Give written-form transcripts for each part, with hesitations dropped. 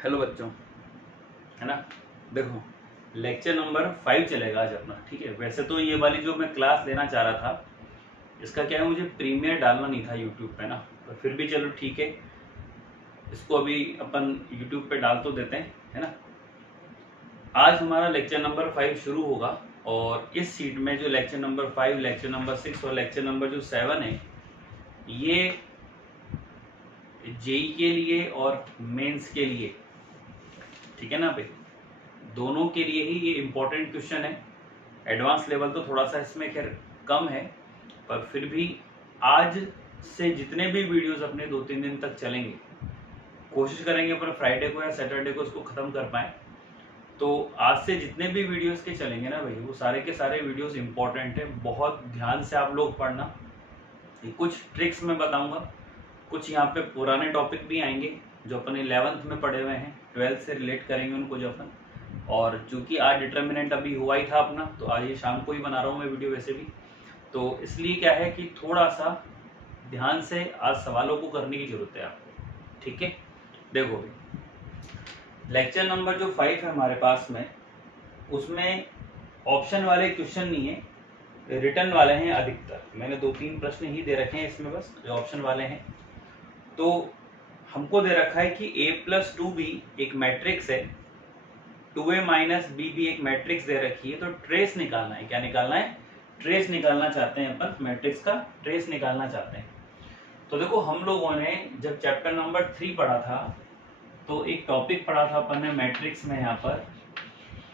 Hello बच्चों, है ना। देखो, लेक्चर नंबर 5 चलेगा आज अपना, ठीक है। वैसे तो ये वाली जो मैं क्लास लेना चाह रहा था, इसका क्या है, मुझे प्रीमियर डालना नहीं था यूट्यूब पे ना, पर फिर भी चलो ठीक है, इसको अभी अपन यूट्यूब पे डाल तो देते हैं, है ना। आज हमारा लेक्चर नंबर 5 शुरू होगा और इस सीट में जो लेक्चर नंबर 5, लेक्चर नंबर 6 और लेक्चर नंबर जो 7 है, ये जेई के लिए और मेंस के लिए, ठीक है ना भाई, दोनों के लिए ही ये इम्पोर्टेंट क्वेश्चन है। एडवांस लेवल तो थोड़ा सा इसमें खैर कम है, पर फिर भी आज से जितने भी वीडियोस अपने 2-3 दिन तक चलेंगे, कोशिश करेंगे अपन फ्राइडे को या सैटरडे को इसको ख़त्म कर पाएँ। तो आज से जितने भी वीडियोस के चलेंगे ना भाई, वो सारे के सारे वीडियोस इंपॉर्टेंट है। बहुत ध्यान से आप लोग पढ़ना। कुछ ट्रिक्स मैं बताऊंगा, कुछ यहाँ पे पुराने टॉपिक भी आएंगे जो अपन 11th में पढ़े हुए हैं, 12th से रिलेट करेंगे उनको जो अपन। और चूंकि आज डिटर्मिनेंट अभी हुआ ही था अपना, तो आज ये शाम को ही बना रहा हूँ मैं वीडियो वैसे भी, तो इसलिए क्या है कि थोड़ा सा ध्यान से आज सवालों को करने की जरूरत है आपको, ठीक है। देखो भाई, लेक्चर नंबर जो 5 है हमारे पास में, उसमें ऑप्शन वाले क्वेश्चन नहीं है, रिटर्न वाले हैं अधिकतर। मैंने 2-3 प्रश्न ही दे रखे हैं इसमें बस, जो ऑप्शन वाले हैं। तो हमको दे रखा है कि a+2b एक मैट्रिक्स है, 2a - b भी एक मैट्रिक्स दे रखी है। तो ट्रेस निकालना है। क्या निकालना है? ट्रेस निकालना चाहते हैं अपन, मैट्रिक्स का ट्रेस निकालना चाहते हैं। तो देखो, हम लोगों ने जब चैप्टर नंबर 3 पढ़ा था, तो एक टॉपिक पढ़ा था अपन ने मैट्रिक्स में यहाँ पर,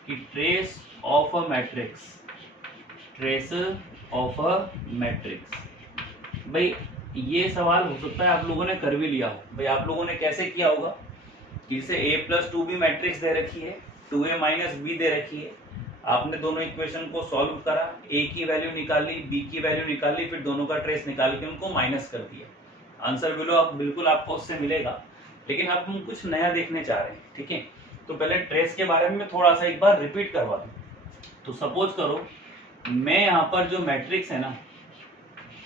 कि trace of a matrix, trace of a matrix. भाई ये सवाल हो सकता है आप लोगों ने कर भी लिया हो। भाई आप लोगों ने कैसे किया होगा कि इसे a+2b मैट्रिक्स दे रखी है, 2a - b दे रखी है, आपने दोनों इक्वेशन को सॉल्व करा, a की वैल्यू निकाली, b की वैल्यू निकाली, फिर दोनों का ट्रेस निकाल के उनको माइनस कर दिया। आंसर बिल्कुल आपको उससे मिलेगा, लेकिन अब हम कुछ नया देखने चाह रहे हैं, ठीक है। तो पहले ट्रेस के बारे में थोड़ा सा एक बार रिपीट करवा दूं। तो सपोज करो, मैं यहाँ पर जो मैट्रिक्स है ना,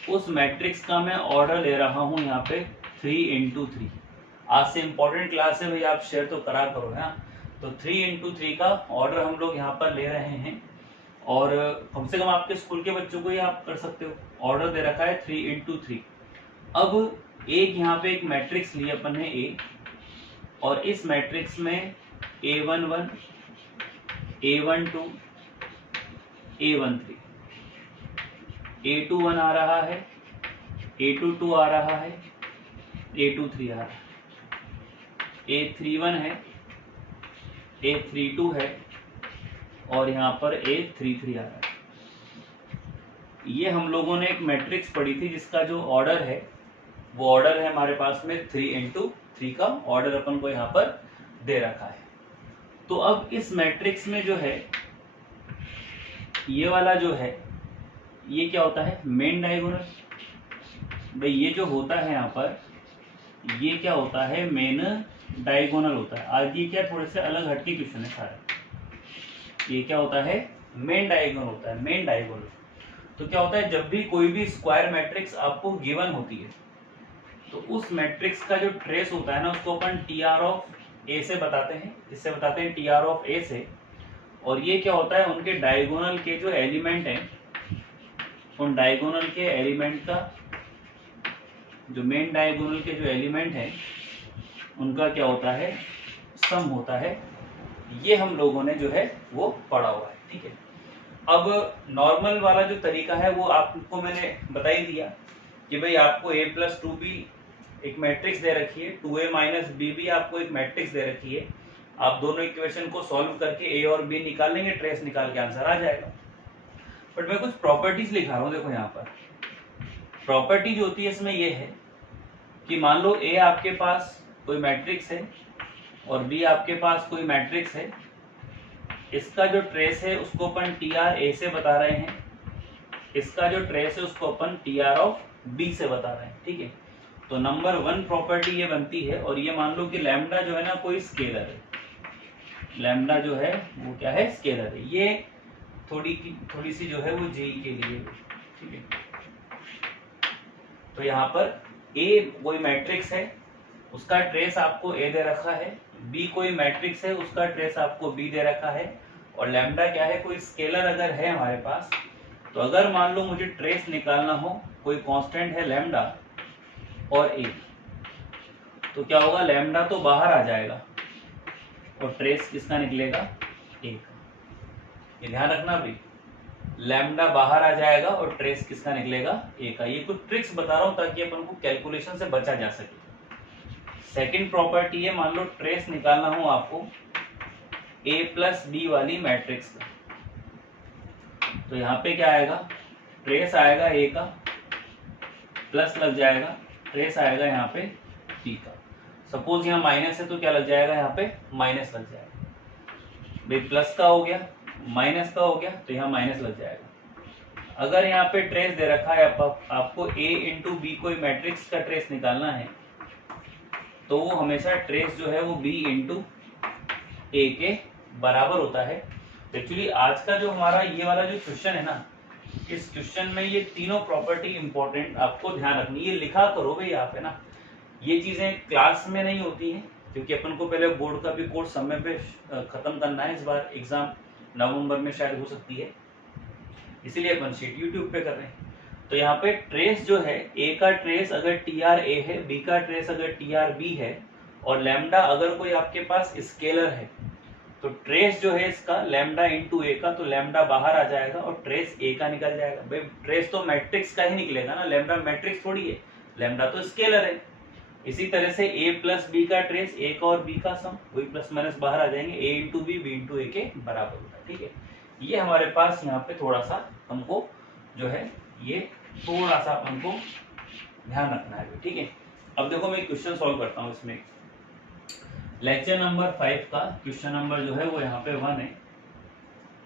उस मैट्रिक्स का मैं ऑर्डर ले रहा हूँ यहाँ पे 3×3। आज से इम्पोर्टेंट क्लास है भाई, आप शेयर तो करा करो, है ना। तो 3×3 का ऑर्डर हम लोग यहाँ पर ले रहे हैं, और कम से कम आपके स्कूल के बच्चों को ही आप कर सकते हो। ऑर्डर दे रखा है 3×3। अब एक यहाँ पे एक मैट्रिक्स लिया अपन ने A, और इस मैट्रिक्स में A11, A12, A13, A21 आ रहा है, A22 आ रहा है, A23 आ रहा है, A31 है, A32 है, और यहाँ पर A33 आ रहा है। ये हम लोगों ने एक मैट्रिक्स पढ़ी थी जिसका जो ऑर्डर है, वो ऑर्डर है हमारे पास में 3×3 का ऑर्डर अपन को यहाँ पर दे रखा है। तो अब इस मैट्रिक्स में जो है, ये वाला जो है, ये क्या होता है? Main diagonal. भाई ये जो होता है यहाँ पर, ये क्या होता है? मेन डायगोनल होता है। आज ये क्या थोड़े से अलग हटके क्वेश्चन है सारे। ये क्या होता है? मेन डायगोनल होता है, मेन डायगोनल। तो क्या होता है, जब भी कोई भी स्क्वायर मैट्रिक्स आपको गिवन होती है, तो उस मैट्रिक्स का जो ट्रेस होता है ना, उसको अपन TR(A) से बताते हैं। इससे बताते हैं TR(A) से। और ये क्या होता है, उनके डायगोनल के जो एलिमेंट हैं, उन डायगोनल के एलिमेंट का, जो मेन डायगोनल के जो एलिमेंट हैं, उनका क्या होता है? सम होता है। ये हम लोगों ने जो है वो पढ़ा हुआ है, ठीक है। अब नॉर्मल वाला जो तरीका है वो आपको मैंने बता ही दिया कि भाई आपको a+2b एक मैट्रिक्स दे रखी है, 2a - b भी आपको एक मैट्रिक्स दे रखी है। आप दोनों इक्वेशन को सॉल्व करके a और b निकाल लेंगे, ट्रेस निकाल के आंसर आ जाएगा। बट मैं कुछ प्रॉपर्टीज लिखा रहा हूँ। देखो यहाँ पर प्रॉपर्टी जो होती है इसमें ये है कि मान लो a आपके पास कोई मैट्रिक्स है और b आपके पास कोई मैट्रिक्स है। इसका जो ट्रेस है उसको अपन TR(A) से बता रहे हैं, इसका जो ट्रेस है उसको अपन TR(B) से बता रहे हैं, ठीक है। तो नंबर 1 प्रॉपर्टी ये बनती है। और ये मान लो कि लैम्डा जो है ना, कोई स्केलर है। लैम्डा जो है वो क्या है? स्केलर है। ये थोड़ी सी जो है वो जेई के लिए, ठीक है। तो यहाँ पर A कोई मैट्रिक्स है, उसका ट्रेस आपको A दे रखा है, बी कोई मैट्रिक्स है, उसका ट्रेस आपको बी दे रखा है, और लैम्डा क्या है, कोई स्केलर अगर है हमारे पास, तो अगर मान लो मुझे ट्रेस निकालना हो, कोई कांस्टेंट है लैम्डा और ए, तो क्या होगा, लैम्डा तो बाहर आ जाएगा और ट्रेस किसका निकलेगा, ए का। ये ध्यान रखना भाई, लैम्डा बाहर आ जाएगा और ट्रेस किसका निकलेगा, ए का। ये कुछ ट्रिक्स बता रहा हूं ताकि अपन को कैलकुलेशन से बचा जा सके। सेकंड प्रॉपर्टी है, मान लो ट्रेस निकालना हो आपको ए प्लस बी वाली मैट्रिक्स का, तो यहाँ पे क्या आएगा, ट्रेस आएगा ए का, प्लस लग जाएगा, ट्रेस आएगा यहाँ पे बी का। सपोज यहाँ माइनस है तो क्या लग जाएगा, यहाँ पे माइनस लग जाएगा भाई, प्लस का हो गया माइनस का हो गया तो यहाँ माइनस लग जाएगा। अगर यहाँ पे ट्रेस दे रखा है आपको a इंटू बी कोई मैट्रिक्स का ट्रेस निकालना है, तो वो हमेशा ट्रेस जो है वो b इंटू ए के बराबर होता है। एक्चुअली आज का जो हमारा ये वाला जो क्वेश्चन है ना, इस क्वेश्चन में ये तीनों प्रॉपर्टी इंपॉर्टेंट आपको ध्यान रखनी, ये लिखा करो भाई आप, है ना। ये चीजें क्लास में नहीं होती हैं, क्योंकि अपन को पहले बोर्ड का भी कोर्स समय पे खत्म करना है। इस बार एग्जाम नवंबर में शायद हो सकती है, इसीलिए अपन शीट यूट्यूब पे कर रहे हैं। तो यहाँ पे ट्रेस जो है, ए का ट्रेस अगर टी आर ए है, बी का ट्रेस अगर टी आर बी है, और लैम्डा अगर कोई आपके पास स्केलर है, तो ट्रेस जो है इसका लैम्डा इंटू ए का, तो लैम्डा बाहर आ जाएगा और ट्रेस ए का निकल जाएगा। भाई ट्रेस तो मैट्रिक्स का ही निकलेगा ना, लैम्डा मैट्रिक्स थोड़ी है, लैम्डा तो स्केलर है। इसी तरह से a प्लस बी का ट्रेस, ए का और बी का सम, वही प्लस माइनस बाहर आ जाएंगे, a into B, B into A के बराबर होता है। ठीक है, ये हमारे पास यहाँ पे थोड़ा सा हमको जो है ये थोड़ा सा हमको ध्यान रखना है। ठीक है, अब देखो मैं क्वेश्चन सॉल्व करता हूँ इसमें। लेक्चर नंबर 5 का क्वेश्चन नंबर जो है वो यहाँ पे 1 है।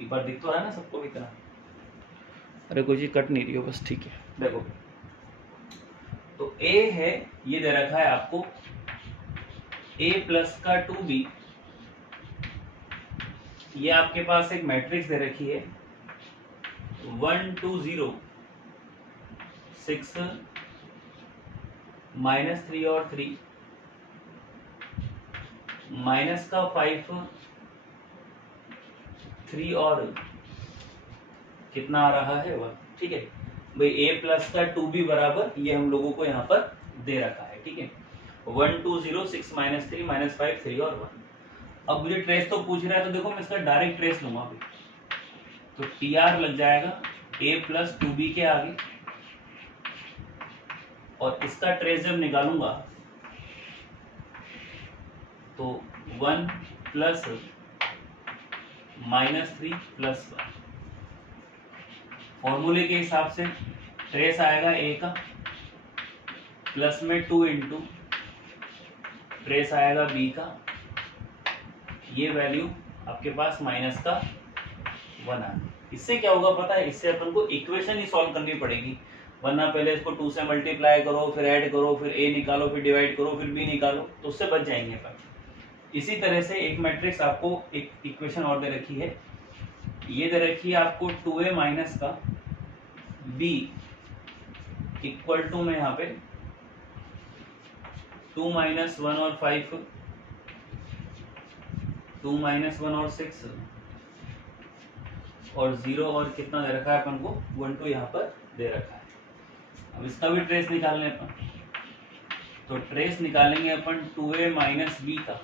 एक बार दिख तो रहा है ना सबको भी तरह, अरे कोई चीज कट नहीं रही हो बस, ठीक है। देखो तो a है, ये दे रखा है आपको a प्लस का 2b, ये आपके पास एक मैट्रिक्स दे रखी है 1 2 0 6 माइनस 3 और 3 माइनस का 5 3 और कितना आ रहा है 1। ठीक है भाई, a प्लस का 2b बराबर ये हम लोगों को यहाँ पर दे रखा है। ठीक है, 1 2 0 6 माइनस 3 माइनस 5 3 और 1। अब मुझे ट्रेस तो पूछ रहा है, तो देखो मैं इसका डायरेक्ट ट्रेस लूंगा अभी, तो टी आर लग जाएगा a प्लस 2b के आगे, और इसका ट्रेस जब निकालूंगा तो 1 प्लस माइनस 3 प्लस 1, फॉर्मूले के हिसाब से ट्रेस आएगा a का, प्लस में 2 इंटू ट्रेस आएगा b का, ये वैल्यू आपके पास माइनस का 1 आ। इससे क्या होगा पता है, इससे अपन को इक्वेशन ही सॉल्व करनी पड़ेगी, वरना पहले इसको 2 से मल्टीप्लाई करो, फिर ऐड करो, फिर a निकालो, फिर डिवाइड करो, फिर b निकालो, तो उससे बच जाएंगे अपन। इसी तरह से एक मैट्रिक्स आपको एक इक्वेशन और दे रखी है, ये दे रखी है आपको 2a माइनस का b इक्वल टू में यहाँ पे 2 माइनस 1 और 5, 2 माइनस 1 और 6 और 0 और कितना दे रखा है अपन को 1 2 यहाँ पर दे रखा है। अब इसका भी ट्रेस निकालने अपन, तो ट्रेस निकालेंगे अपन 2a माइनस बी का,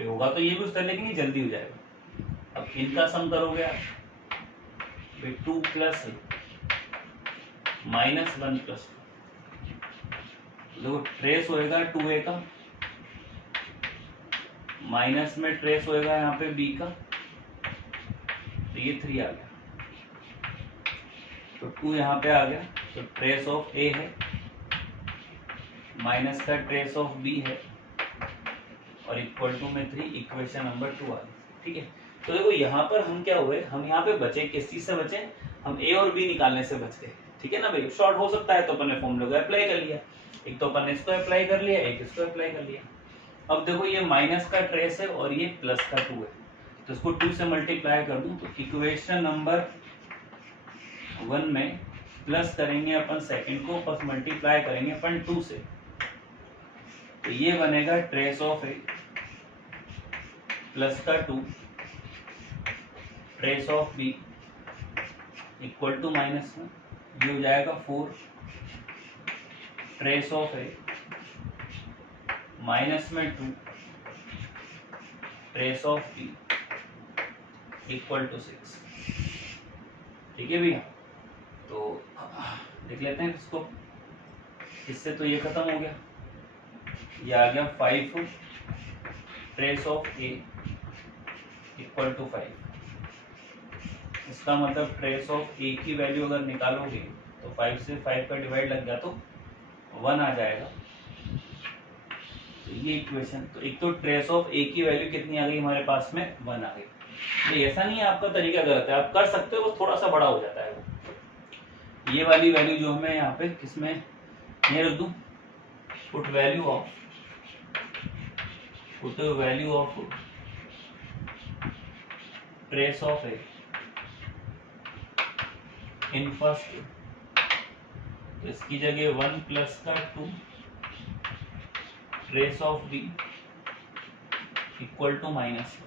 होगा तो ये भी उस तरह, लेकिन ये जल्दी हो जाएगा। अब इनका सम करोगे आप, 2 प्लस माइनस 1 प्लस 2, देखो ट्रेस होएगा 2a का, माइनस में ट्रेस होएगा यहाँ पे b का, तो ये 3 आ गया, तो 2 यहाँ पे आ गया, तो ट्रेस ऑफ a है, माइनस का ट्रेस ऑफ b है, और इक्वल टू में 3, इक्वेशन नंबर 2 आ गई। ठीक है, तो देखो यहाँ पर हम क्या हुए, हम यहाँ पे बचे किस चीज से बचे, हम a और b निकालने से बच गए। ठीक है ना भाई, शॉर्ट हो सकता है तो अपन ने फॉर्मूला को अप्लाई कर लिया, एक तो अपन ने इसको अप्लाई कर लिया, एक इसको अप्लाई कर लिया। अब देखो ये माइनस का ट्रेस है और ये प्लस का 2 है, तो इसको 2 से मल्टीप्लाई कर दूं, तो इक्वेशन नंबर 1 में प्लस करेंगे अपन सेकंड को, प्लस मल्टीप्लाई करेंगे अपन 2 से, तो ये बनेगा ट्रेस ऑफ ए प्लस का 2 trace of B equal to minus में, ये हो जाएगा 4 ट्रेस ऑफ ए माइनस में 2 trace of B equal to 6। ठीक है भैया, तो देख लेते हैं इसको। इससे तो ये खत्म हो गया, ये आ गया 5 trace of A equal to 5। इसका मतलब ट्रेस ऑफ ए की वैल्यू अगर निकालोगे तो 5 से 5 का डिवाइड लग गया तो 1 आ जाएगा। तो ये इक्वेशन, तो एक तो ट्रेस ऑफ ए की वैल्यू कितनी आ गई हमारे पास में, 1 आ गई। तो ऐसा नहीं है आपका तरीका गलत है, आप कर सकते हो, बस थोड़ा सा बड़ा हो जाता है वो। ये वाली वैल्यू जो हमें यहाँ पे किसमें ये रख दूं, put value of trace of A in first, तो इसकी जगह 1 प्लस का 2 trace of B equal to minus,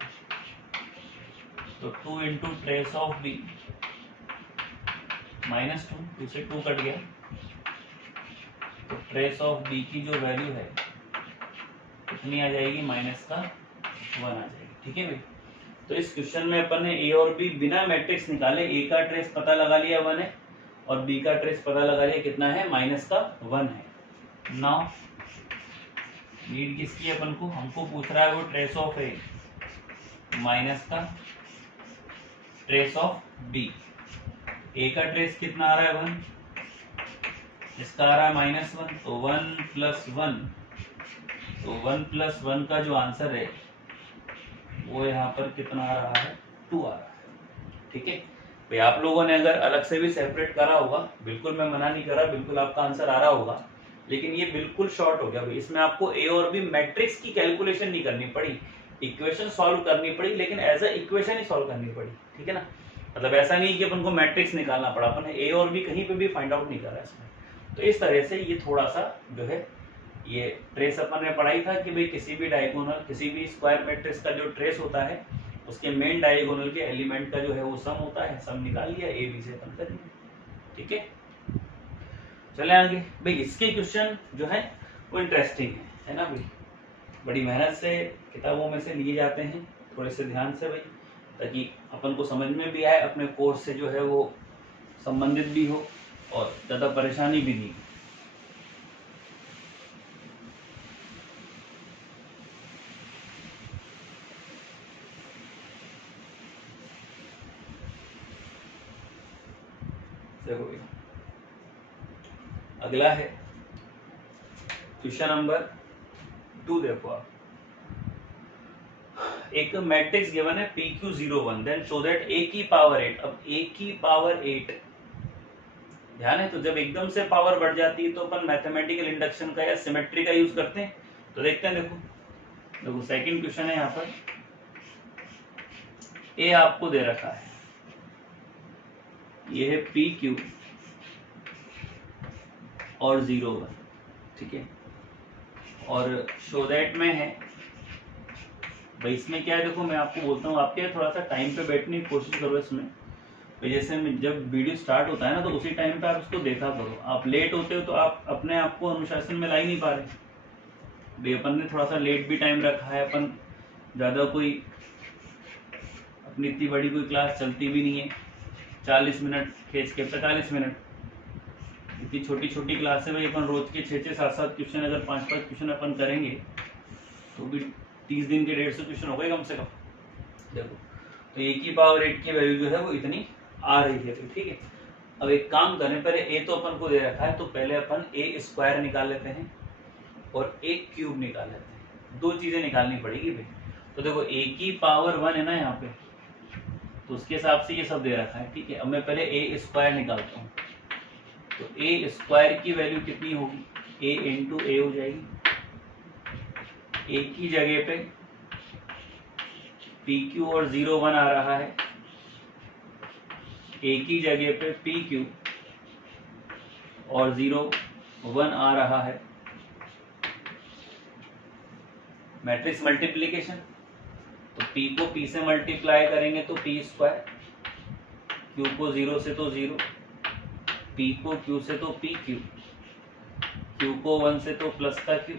तो 2 into trace of B minus 2 से 2 कट गया, तो ट्रेस ऑफ बी की जो वैल्यू है कितनी आ जाएगी, माइनस का 1 आ जाएगी। ठीक है भाई, तो इस क्वेश्चन में अपन ने ए और बी बिना मैट्रिक्स निकाले ए का ट्रेस पता लगा लिया 1 है और बी का ट्रेस पता लगा लिया कितना है, माइनस का 1 है। नाउ नीड किसकी अपन को, हमको पूछ रहा है वो ट्रेस ऑफ ए माइनस का ट्रेस ऑफ बी। ए का ट्रेस कितना आ रहा है 1, इसका आ रहा है -1, तो 1 प्लस 1, तो 1 प्लस 1 का जो आंसर है वो यहाँ पर कितना आ रहा है, 2 आ रहा है। ठीक है भाई, आप लोगों ने अगर अलग से भी सेपरेट करा होगा, बिल्कुल मैं मना नहीं कर रहा, बिल्कुल आपका आंसर आ रहा होगा, लेकिन ये बिल्कुल शॉर्ट हो गया भाई। इसमें आपको ए और बी मैट्रिक्स की कैलकुलेशन नहीं करनी पड़ी, इक्वेशन सॉल्व करनी पड़ी, लेकिन एज अ इक्वेशन ही सॉल्व करनी पड़ी। ठीक है ना, मतलब ऐसा नहीं कि अपन को मैट्रिक्स निकालना पड़ा, अपन ए और बी कहीं पे भी फाइंड आउट नहीं करा इसमें। तो इस तरह से ये थोड़ा सा जो है, ये ट्रेस अपन ने पढ़ाई था कि भाई किसी भी डायगोनल, किसी भी स्क्वायर मैट्रिक्स का जो ट्रेस होता है उसके मेन डायगोनल के एलिमेंट का जो है वो सम होता है, सम निकाल लिया, ए बी से अपन करेंगे। ठीक है, चले आगे भाई। इसके क्वेश्चन जो है वो इंटरेस्टिंग है ना भाई, बड़ी मेहनत से किताबों में से लिए जाते हैं, थोड़े से ध्यान से भाई, ताकि अपन को समझ में भी आए, अपने कोर्स से जो है वो संबंधित भी हो और ज़्यादा परेशानी भी नहीं। देखो अगला है क्वेश्चन नंबर 2। देखो आप, एक मैट्रिक्स गिवन है PQ01, then show that a की पावर 8। अब a की पावर 8 ध्यान है, तो जब एकदम से पावर बढ़ जाती है तो अपन मैथमेटिकल इंडक्शन का या सिमेट्री का यूज करते हैं। तो देखते हैं, देखो सेकंड क्वेश्चन है यहाँ पर, a आपको दे रखा है, ये है PQ और 01, ठीक है, और शो दैट में है भाई। इसमें क्या है, देखो मैं आपको बोलता हूँ, आपके थोड़ा सा टाइम पे बैठने की कोशिश करो इसमें भाई। जैसे जब वीडियो स्टार्ट होता है ना, तो उसी टाइम पे आप इसको देखा करो। आप लेट होते हो तो आप अपने आप को अनुशासन में ला ही नहीं पा रहे भाई। अपन ने थोड़ा सा लेट भी टाइम रखा है, अपन ज़्यादा कोई अपनी इतनी बड़ी कोई क्लास चलती भी नहीं है, 40 मिनट खींच के 45 मिनट, इतनी छोटी छोटी क्लास है भाई। अपन रोज के 6-6, 7-7 क्वेश्चन, अगर 5-5 क्वेश्चन अपन करेंगे तो भी 30 दिन के 150 क्वेश्चन हो गए कम से कम। देखो, तो a की पावर 8 की वैल्यू जो है वो इतनी आ रही है, तो ठीक है। अब एक काम करें, पहले a तो अपन को दे रखा है, तो पहले अपन a स्क्वायर निकाल लेते हैं और a क्यूब निकाल लेते हैं। दो चीजें निकालनी पड़ेगी भाई। तो देखो a की पावर 1 है ना यहाँ पे, तो उसके हिसाब से ये सब दे रखा है, ठीक है। अब मैं पहले a स्क्वायर निकालता हूँ, तो a स्क्वायर की वैल्यू कितनी होगी, a इंटू ए हो जाएगी। a की जगह पे PQ और 01 आ रहा है, a की जगह पे PQ और 01 आ रहा है, मैट्रिक्स मल्टीप्लीकेशन, तो p को p से मल्टीप्लाई करेंगे तो p स्क्वायर, q को 0 से तो 0, p को q से तो p क्यू, q को 1 से तो प्लस का q,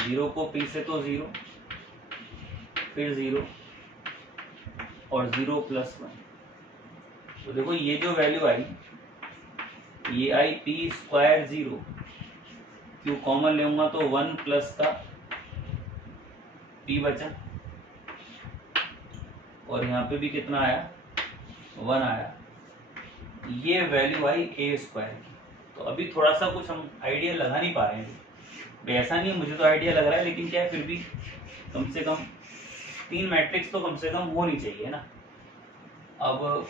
0 को p से तो 0, फिर 0 और 0 प्लस 1। तो देखो ये जो वैल्यू आई, ये आई p स्क्वायर 0, q कॉमन लेऊंगा तो 1 प्लस का p बचा, और यहाँ पे भी कितना आया, 1 आया। ये वैल्यू आई a स्क्वायर की। तो अभी थोड़ा सा कुछ हम आइडिया लगा नहीं पा रहे हैं, भाई ऐसा नहीं है, मुझे तो आइडिया लग रहा है, लेकिन क्या है फिर भी कम से कम 3 मैट्रिक्स तो कम से कम होनी चाहिए ना। अब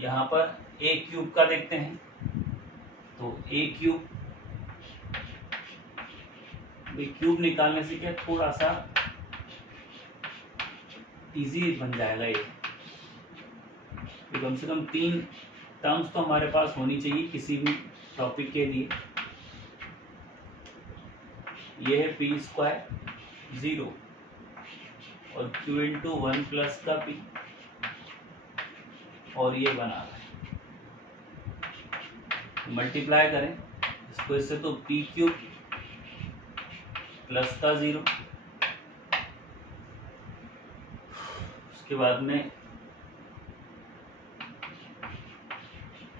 यहाँ पर a क्यूब का देखते हैं, तो a क्यूब, क्यूब निकालने से क्या थोड़ा सा इजी बन जाएगा ये, तो कम से कम 3 टर्म्स तो हमारे पास होनी चाहिए किसी भी टॉपिक के लिए। ये है p स्क्वायर 0 और q इंटू 1 प्लस का p, और ये बना रहा है, मल्टीप्लाई करें इसको इससे तो p क्यूब प्लस का 0, उसके बाद में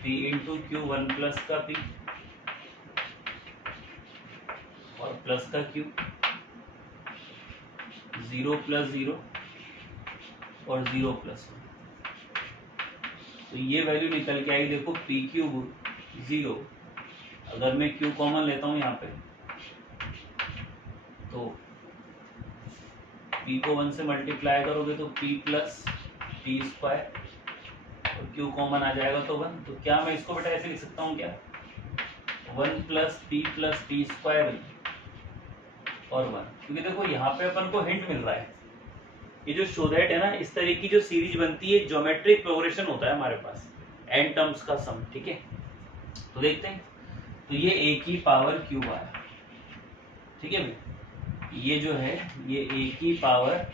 p इंटू क्यू 1 प्लस का p और प्लस का q, 0 प्लस 0 और 0 प्लस 1। तो ये वैल्यू निकल के आई, देखो p क्यूब 0, अगर मैं q कॉमन लेता हूँ यहाँ पे, तो p को 1 से मल्टीप्लाई करोगे तो p प्लस p स्क्वायर, और q कॉमन आ जाएगा तो 1। तो क्या मैं इसको बेटा ऐसे लिख सकता हूँ क्या, 1 प्लस p स्क्वायर और 1, क्योंकि देखो यहाँ पे अपन को हिंट मिल रहा है, ये जो शो दैट है ना, इस तरह की जो सीरीज बनती है ज्योमेट्रिक प्रोग्रेशन होता है हमारे पास, n टर्म्स का सम, ठीक है। तो देखते हैं, तो ये a की पावर क्यूब आया, ठीक है भाई, ये जो है ये a की पावर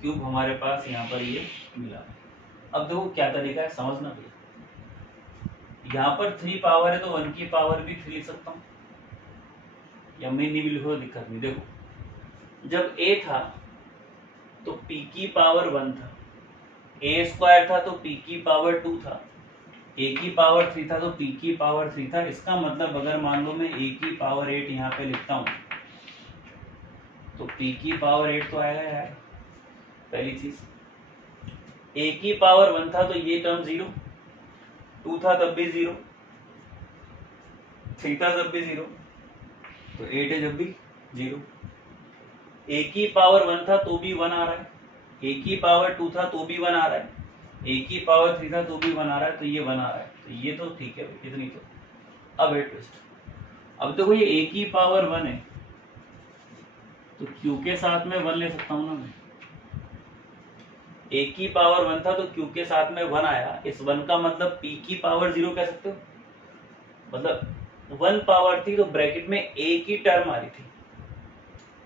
क्यूब हमारे पास यहाँ पर ये मिला। अब देखो क्या तरीका है समझना भैया, यहाँ पर 3 पावर है तो 1 की पावर भी 3 लिख सकता हूँ, या मैं नहीं भी लिखो दिक्कत नहीं। देखो जब a था तो p की पावर 1 था, a स्क्वायर था तो p की पावर 2 था, a की पावर 3 था तो p की पावर 3 था। इसका मतलब अगर मान लो मैं a की पावर 8 यहाँ पे लिखता हूँ तो p की पावर 8 तो आएगा यार, पहली चीज। a की पावर 1 था तो ये टर्म 0, 2 था तब भी 0, 3 था तब भी 0, तो 8 है जब भी 0। a की पावर 1 था तो भी 1 आ रहा है, a की पावर 2 था तो भी 1 आ रहा है, a की पावर 3 था तो भी 1 आ रहा है, तो ये 1 आ रहा है, तो ये तो ठीक है इतनी तो। अब है ट्विस्ट, अब देखो ये a की पावर 1 है तो q के साथ में 1 ले सकता हूँ ना मैं, a की पावर 1 था तो q के साथ में 1 आया, इस 1 का मतलब p की पावर 0 कह सकते हो, मतलब 1 पावर थी तो ब्रैकेट में a की टर्म आ रही थी,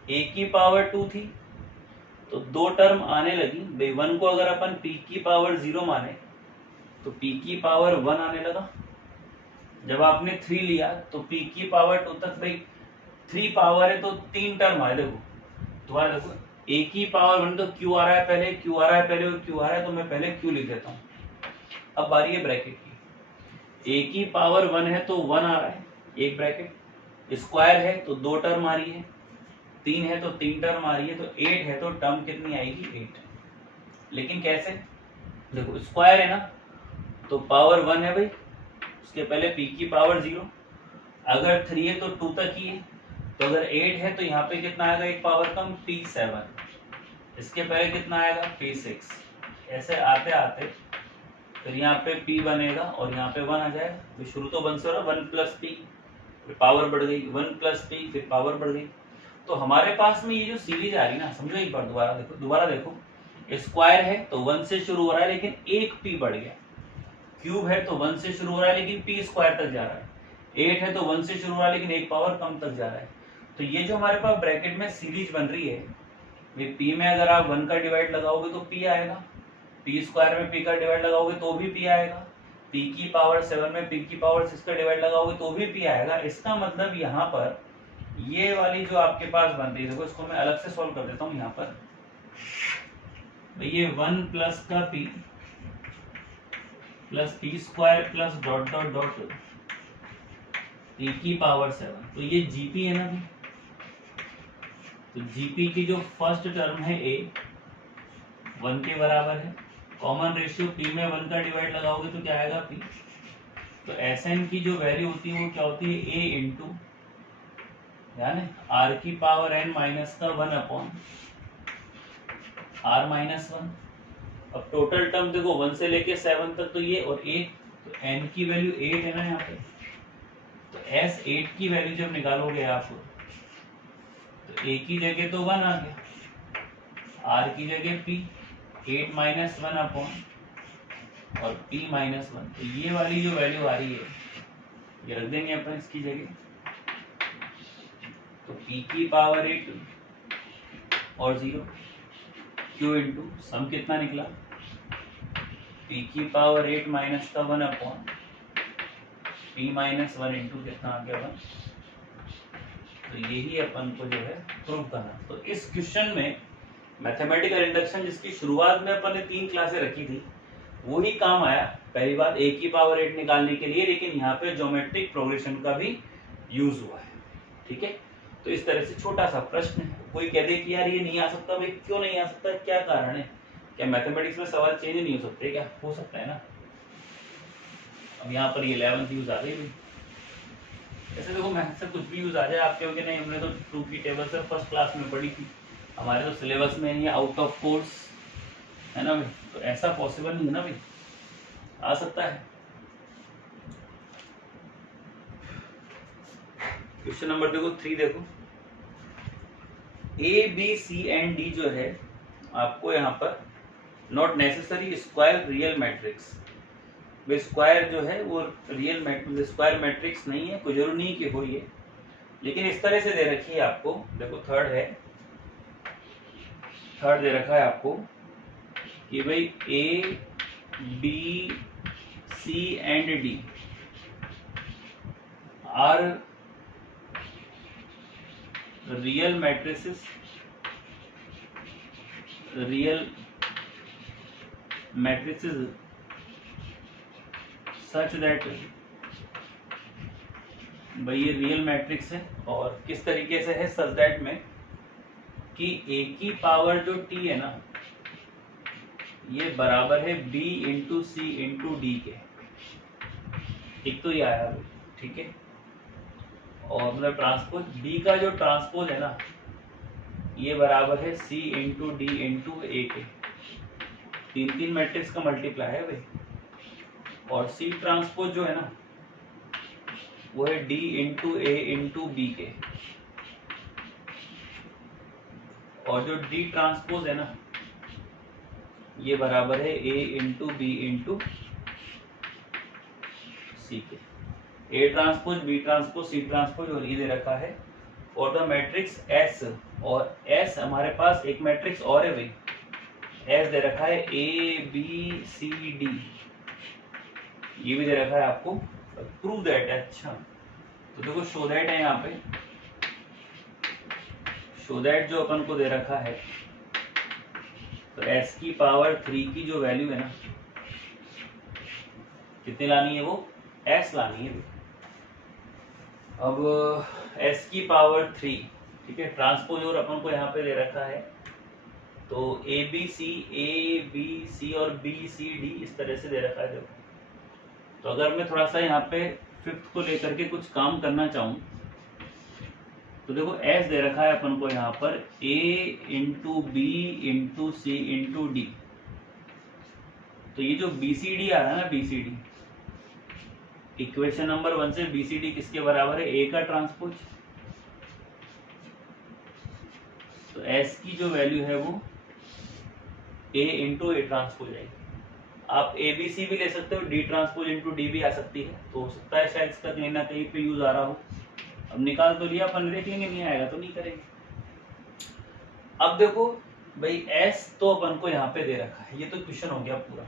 a की पावर 2 थी तो 2 टर्म आने लगी भाई। 1 को अगर अपन p की पावर 0 माने तो p की पावर 1 आने लगा, जब आपने 3 लिया तो p की पावर 2 तक भाई 3 पावर है तो 3 टर्म आए। देखो दोबारा देखो, a की पावर 1 तो q आ रहा है पहले, q आ रहा है पहले और q आ रहा है, तो मैं पहले q लिख देता हूँ। अब बारी है ब्रैकेट की, a की पावर 1 है तो 1 आ रहा है, एक ब्रैकेट, स्क्वायर है तो 2 टर्म आ रही है, 3 है तो 3 टर्म आ रही है, तो 8 है तो टर्म कितनी आएगी 8। लेकिन कैसे, देखो स्क्वायर है ना तो पावर 1 है भाई, उसके पहले p की पावर 0, अगर 3 है तो 2 तक ही है, तो अगर 8 है तो यहाँ पे कितना आएगा एक पावर कम p7, इसके पहले कितना आएगा p6, ऐसे आते आते फिर यहाँ पे p बनेगा और यहाँ पे 1 आ जाएगा। तो शुरू तो 1 से हो रहा, 1 प्लस p, फिर पावर बढ़ गई, 1 प्लस p, फिर पावर बढ़ गई। तो हमारे पास में ये जो सीरीज आ रही ना, समझो एक बार दोबारा देखो, स्क्वायर है तो 1 से शुरू हो रहा है लेकिन एक p बढ़ गया, क्यूब है तो 1 से शुरू हो रहा है लेकिन p स्क्वायर तक जा रहा है, 8 है तो 1 से शुरू हो रहा है लेकिन एक पावर कम तक जा रहा है। तो ये जो हमारे पास ब्रैकेट में सीरीज बन रही है, पी में अगर आप 1 का डिवाइड लगाओगे तो पी आएगा, पी स्क्वायर में पी का डिवाइड लगाओगे तो भी पी आएगा, पी की पावर 7 में पी की पावर 6 का डिवाइड लगाओगे तो भी पी आएगा। इसका मतलब यहाँ पर ये वाली जो आपके पास बन रही है, देखो इसको मैं अलग से सॉल्व कर देता हूँ। यहाँ पर ये 1 प्लस का P plus P square plus dot dot dot P की पावर 7, तो ये जीपी है ना भी। तो जीपी की जो फर्स्ट टर्म है ए 1 के बराबर है, कॉमन रेशियो पी में 1 का डिवाइड लगाओगे तो क्या आएगा पी। तो एस एन की जो वैल्यू होती है वो क्या होती है ए इंटू यानी आर की पावर एन माइनस का 1 अपॉन आर माइनस 1। अब टोटल टर्म देखो 1 से लेके 7 तक तो ये और 1, तो एन की वैल्यू 8 है ना यहाँ पे। तो एस 8 की वैल्यू जब निकालोगे आप तो ए की जगह तो 1 आ गया, आर की जगह पी 8 माइनस 1 अपॉन और पी माइनस 1। तो ये वाली जो वैल्यू आ रही है ये रख देंगे अपन इसकी जगह। तो पी की पावर 8 और 0 क्यू इंटू सम कितना निकला पी की पावर 8 माइनस का 1 अपॉन पी माइनस 1 इंटू कितना आ गया 1। तो यही अपन को जो है प्रूव करना। तो इस क्वेश्चन में मैथमेटिकल इंडक्शन जिसकी शुरुआत में अपन ने 3 क्लासें रखी थी वो ही काम आया। पहली बात ए की पावर 8 निकालने के लिए, लेकिन यहाँ पे ज्योमेट्रिक प्रोग्रेशन का भी यूज हुआ है। ठीक है, तो इस तरह से छोटा सा प्रश्न है। कोई कह दे कि यार ये नहीं आ सकता, भाई क्यों नहीं आ सकता, क्या कारण है, क्या मैथमेटिक्स में सवाल चेंज नहीं हो सकते, क्या हो सकता है ना। अब यहाँ पर ये 11th यूज आ गई। ऐसे देखो मैथ से कुछ भी यूज आ जाए, आपके होगे नहीं, हमने तो 2 की टेबल से फर्स्ट क्लास में पढ़ी थी, हमारे तो सिलेबस में नहीं है, आउट ऑफ कोर्स है ना भाई। तो ऐसा पॉसिबल नहीं है ना भाई, आ सकता है। क्वेश्चन नंबर देखो 3 देखो, A B C and D जो है आपको यहाँ पर not necessary square real matrix. वे स्क्वायर जो है वो रियल मैट्रिक्स स्क्वायर मैट्रिक्स नहीं है, कोई जरूरी नहीं कि हो ये, लेकिन इस तरह से दे रखी है आपको। देखो थर्ड दे रखा है आपको कि भाई A B C and D are real matrices such that भाई ये रियल मैट्रिक्स है। और किस तरीके से है सच दैट में कि ए की पावर जो टी है ना ये बराबर है B into C into D के। एक तो ये आया भाई, ठीक है। और मतलब ट्रांसपोज बी का जो ट्रांसपोज है ना ये बराबर है सी इंटू डी इंटू ए के। 3 मैट्रिक्स का मल्टीप्लाई है भाई। और सी ट्रांसपोज जो है ना वो है डी इंटू ए इंटू बी के। और जो डी ट्रांसपोज है ना ये बराबर है A into B into C के। A transpose B transpose C transpose और ये दे रखा है। और द मैट्रिक्स एस, और एस हमारे पास एक मैट्रिक्स और है भाई, एस दे रखा है ए बी सी डी, ये भी दे रखा है आपको। प्रूव दैट है। अच्छा तो देखो शो दैट है यहाँ पे, शो दैट जो अपन को दे रखा है तो s की पावर 3 की जो वैल्यू है ना कितनी लानी है, वो s लानी है। अब s की पावर 3, ठीक है, ट्रांसपोज और अपन को यहाँ पे दे रखा है तो ए बी सी और बी सी डी इस तरह से दे रखा है। देखो तो अगर मैं थोड़ा सा यहाँ पे 5th को लेकर के कुछ काम करना चाहूँ तो देखो s दे रखा है अपन को यहाँ पर a into B into C into D. तो ये जो BCD आ रहा है ना, BCD इक्वेशन नंबर 1 से BCD किसके बराबर है, a का ट्रांसपोज। तो s की जो वैल्यू है वो a इंटू ए ट्रांसपोज आएगी। आप ABC भी ले सकते हो, D ट्रांसपोज इंटू डी भी आ सकती है। तो हो सकता है शायद इसका कहीं ना कहीं पे यूज आ रहा हो। अब निकाल तो लिया अपन, देख लेंगे नहीं आएगा तो नहीं करेंगे। अब देखो भाई एस तो अपन को यहाँ पे दे रखा है, ये तो क्वेश्चन हो गया पूरा।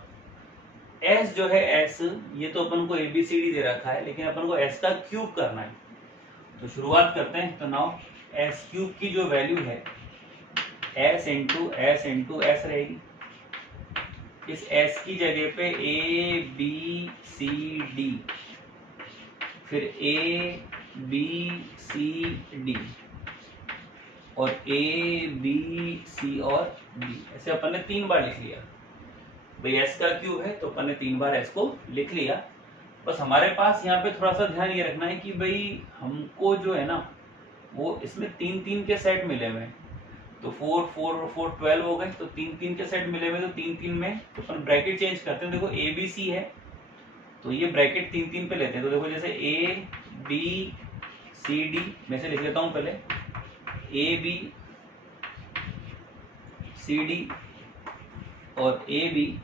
एस जो है एस, ये तो अपन को ABCD दे रखा है, लेकिन अपन को एस का क्यूब करना है। तो शुरुआत करते हैं। तो नाउ एस क्यूब की जो वैल्यू है एस इंटू एस रहेगी। इस एस की जगह पे ABCD, फिर ABCD और ABC और D, ऐसे अपन ने 3 बार लिख लिया। भाई एस का क्यूब है तो अपन ने 3 बार एस को लिख लिया। बस हमारे पास यहाँ पे थोड़ा सा ध्यान ये रखना है कि भाई हमको जो है ना वो इसमें 3-3 के सेट मिले हुए हैं। तो 4 4 और 4 12 हो गए, तो 3-3 के सेट मिले हुए, तो 3-3 में तो अपन ब्रैकेट चेंज करते हैं। देखो ABC है तो ये ब्रैकेट 3-3 पे लेते हैं। तो देखो जैसे ABCD में से लिख लेता हूँ पहले, ABCD और ABCD,